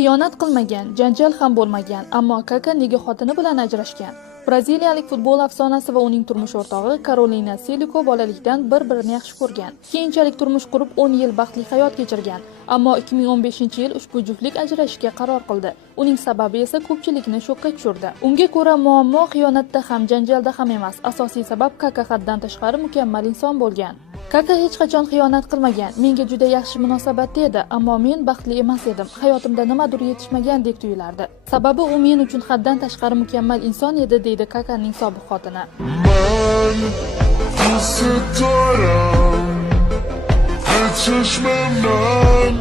Xiyonat qilmagan, janjal ham bo'lmagan, ammo Kaka nega xotini bilan ajrashgan? Braziliyalik futbol afsonasi va uning turmush o'rtog'i Karolina Siliko bolalikdan bir-birini yaxshi ko'rgan. Keyinchalik turmush qurib 10 yil baxtli hayot kechirgan. Ammo 2015-yil ushbu juftlik ajrashishga qaror qildi. Uning sababi esa ko'pchilikni shokka tushirdi. Unga ko'ra muammo xiyonatda ham, janjalda ham emas. Asosiy sabab Kaka haddan tashqari mukammal inson bo'lgan. Kaka hech qachon xiyonat qilmagan. Menga juda yaxshi munosabatda edi, ammo men baxtli emas edim. Hayotimda nimadir yetishmagandek tuyulardi. Sababi u men uchun haddan tashqari mukammal inson edi, deydi Kakaning sobiq xotini. Man,